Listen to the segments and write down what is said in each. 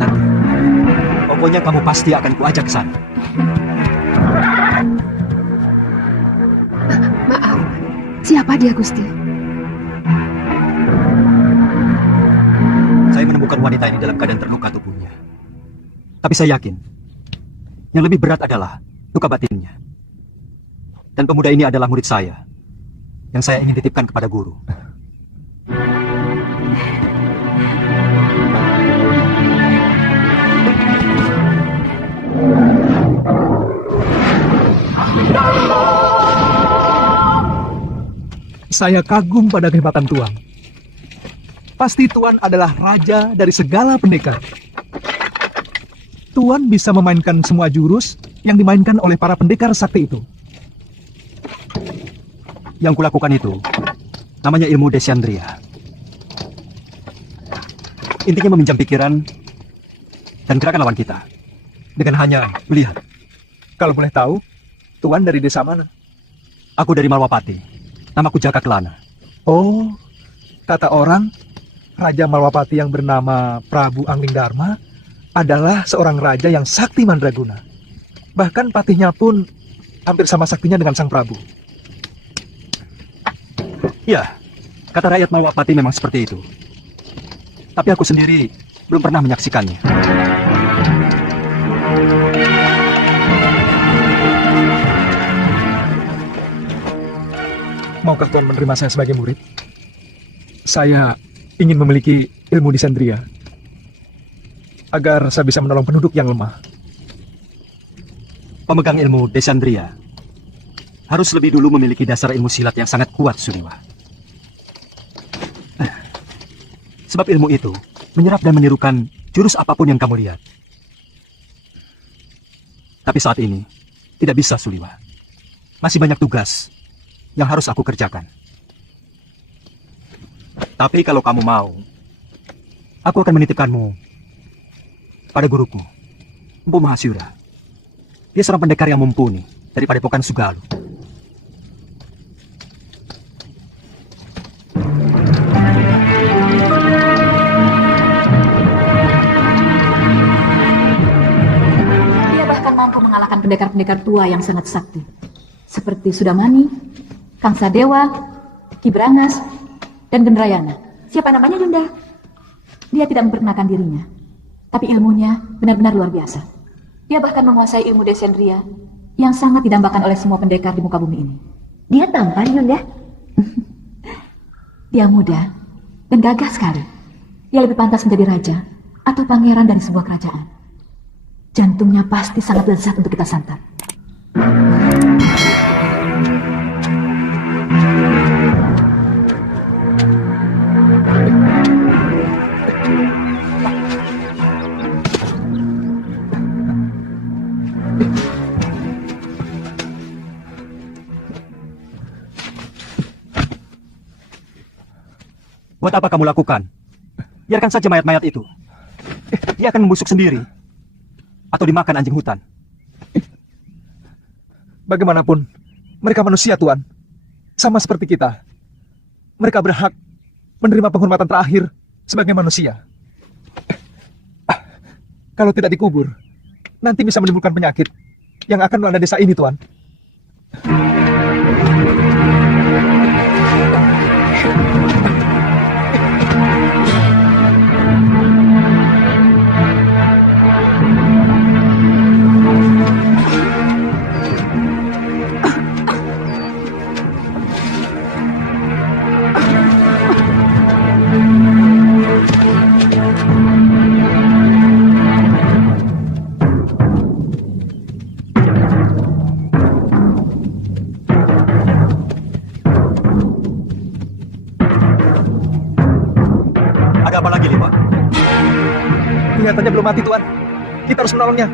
Nanti. Pokoknya kamu pasti akan kuajak ke sana. Maaf, siapa dia, Gusti? Saya menemukan wanita ini dalam keadaan terluka tubuhnya. Tapi saya yakin, yang lebih berat adalah luka batinnya. Dan pemuda ini adalah murid saya, yang saya ingin titipkan kepada guru. Saya kagum pada kehebatan Tuan. Pasti Tuan adalah raja dari segala pendekar. Tuan bisa memainkan semua jurus yang dimainkan oleh para pendekar sakti itu. Yang kulakukan itu namanya ilmu Desyandria. Intinya meminjam pikiran dan gerakan lawan kita dengan hanya melihat. Kalau boleh tahu, Tuan dari desa mana? Aku dari Malwapati. Namaku Jaka Kelana. Oh, kata orang, Raja Malwapati yang bernama Prabu Angling Dharma adalah seorang raja yang sakti mandraguna. Bahkan patihnya pun hampir sama saktinya dengan sang Prabu. Ya, kata rakyat Malwapati memang seperti itu. Tapi aku sendiri belum pernah menyaksikannya. Maukah Tuan menerima saya sebagai murid? Saya ingin memiliki ilmu Desandria agar saya bisa menolong penduduk yang lemah. Pemegang ilmu Desandria harus lebih dulu memiliki dasar ilmu silat yang sangat kuat, Suriwa. Sebab ilmu itu menyerap dan menirukan jurus apapun yang kamu lihat. Tapi saat ini tidak bisa, Suliwa. Masih banyak tugas yang harus aku kerjakan. Tapi kalau kamu mau, aku akan menitipkanmu pada guruku, Empu Mahasyura. Dia seorang pendekar yang mumpuni dari Padepokan Sugalu. Dia bahkan mampu mengalahkan pendekar-pendekar tua yang sangat sakti, seperti Sudamani, Kang Sadewa, Ki Brangas, dan Gendrayana. Siapa namanya, Yunda? Dia tidak memperkenalkan dirinya, tapi ilmunya benar-benar luar biasa. Dia bahkan menguasai ilmu Desandria yang sangat didambakan oleh semua pendekar di muka bumi ini. Dia tampan, Yunda. Dia muda dan gagah sekali. Dia lebih pantas menjadi raja atau pangeran dari sebuah kerajaan. Jantungnya pasti sangat lezat untuk kita santap. Buat apa kamu lakukan? Biarkan saja mayat-mayat itu. Dia akan membusuk sendiri. Atau dimakan anjing hutan. Bagaimanapun, mereka manusia, Tuan. Sama seperti kita. Mereka berhak menerima penghormatan terakhir sebagai manusia. Kalau tidak dikubur, nanti bisa menimbulkan penyakit yang akan melanda desa ini, Tuan. Ada apa lagi, Lima? Kelihatannya belum mati, Tuan. Kita harus menolongnya.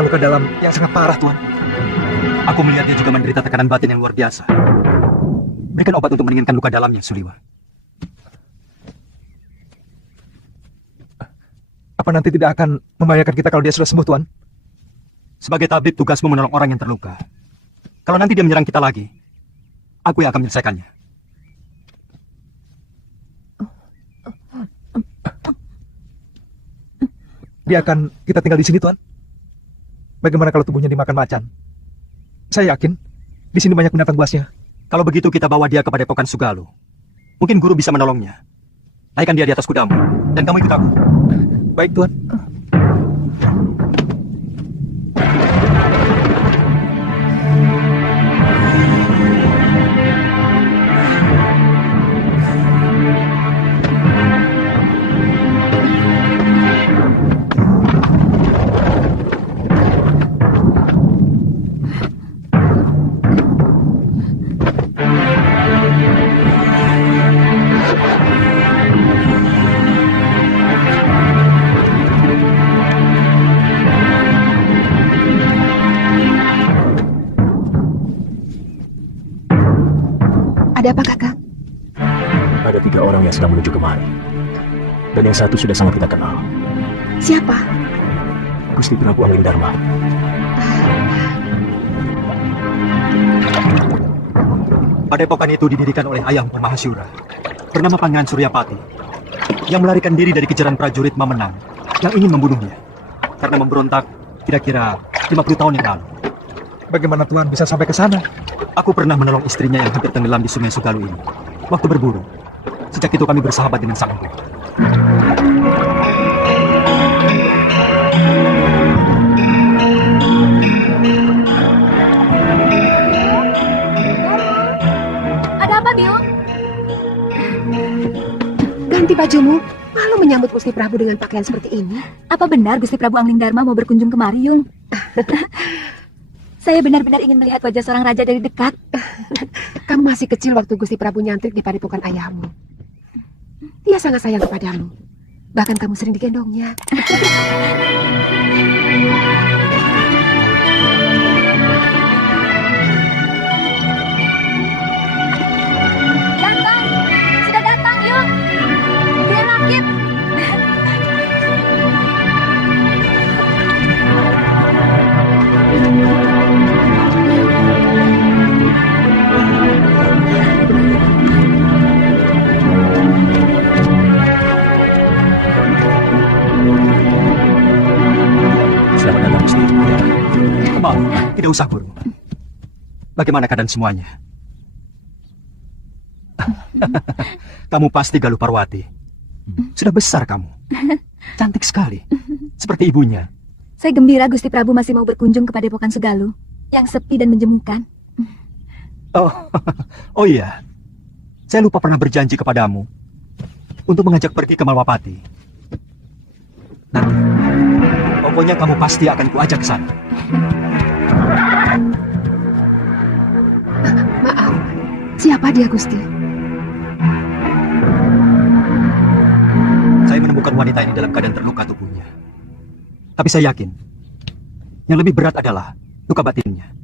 menderita luka dalam yang sangat parah, Tuan. Aku melihat dia juga menderita tekanan batin yang luar biasa. Berikan obat untuk meringankan luka dalamnya, Suliwa. Apa nanti tidak akan membahayakan kita kalau dia sudah sembuh, Tuan? Sebagai tabib, tugasmu menolong orang yang terluka. Kalau nanti dia menyerang kita lagi, aku yang akan menyelesaikannya. Dia akan kita tinggal di sini, Tuan. Bagaimana kalau tubuhnya dimakan macan? Saya yakin di sini banyak binatang buasnya. Kalau begitu kita bawa dia kepada Padepokan Sugalo. Mungkin guru bisa menolongnya. Naikkan dia di atas kudamu, dan kamu ikut aku. Baik, Tuan. Ada apa, Kakak? Ada 3 orang yang sedang menuju kemari. Dan yang satu sudah sangat kita kenal. Siapa? Gusti Prabu Angling Dharma. Padepokan itu didirikan oleh ayah Mahasyura, bernama Pangeran Suryapati, yang melarikan diri dari kejaran prajurit Mamenang yang ingin membunuhnya karena memberontak kira-kira 50 tahun yang lalu. Bagaimana Tuan bisa sampai ke sana? Aku pernah menolong istrinya yang hampir tenggelam di Sungai Sugalu ini waktu berburu. Sejak itu kami bersahabat dengan sang ibu. Ada apa, Biung? Ganti bajumu. Malu menyambut Gusti Prabu dengan pakaian seperti ini. Apa benar Gusti Prabu Angling Dharma mau berkunjung kemari, Yung? Saya benar-benar ingin melihat wajah seorang raja dari dekat. Kamu masih kecil waktu Gusti Prabu nyantrik di padepokan ayahmu. Dia sangat sayang kepadamu. Bahkan kamu sering digendongnya. Datang! Sudah datang, Yung! Dia rakit! Selamat datang, Gusti. Maaf, tidak usah, Guru. Bagaimana keadaan semuanya? Kamu pasti Galuh Parwati. Sudah besar kamu. Cantik sekali. Seperti ibunya. Saya gembira Gusti Prabu masih mau berkunjung ke Padepokan Segalu yang sepi dan menjemukan. Oh, oh iya. Saya lupa pernah berjanji kepadamu untuk mengajak pergi ke Malwapati. Nanti, pokoknya kamu pasti akan kuajak ke sana. Maaf, siapa dia, Gusti? Saya menemukan wanita ini dalam keadaan terluka tubuhnya. Tapi saya yakin, yang lebih berat adalah luka batinnya.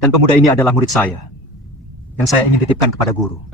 Dan pemuda ini adalah murid saya, yang saya ingin titipkan kepada guru.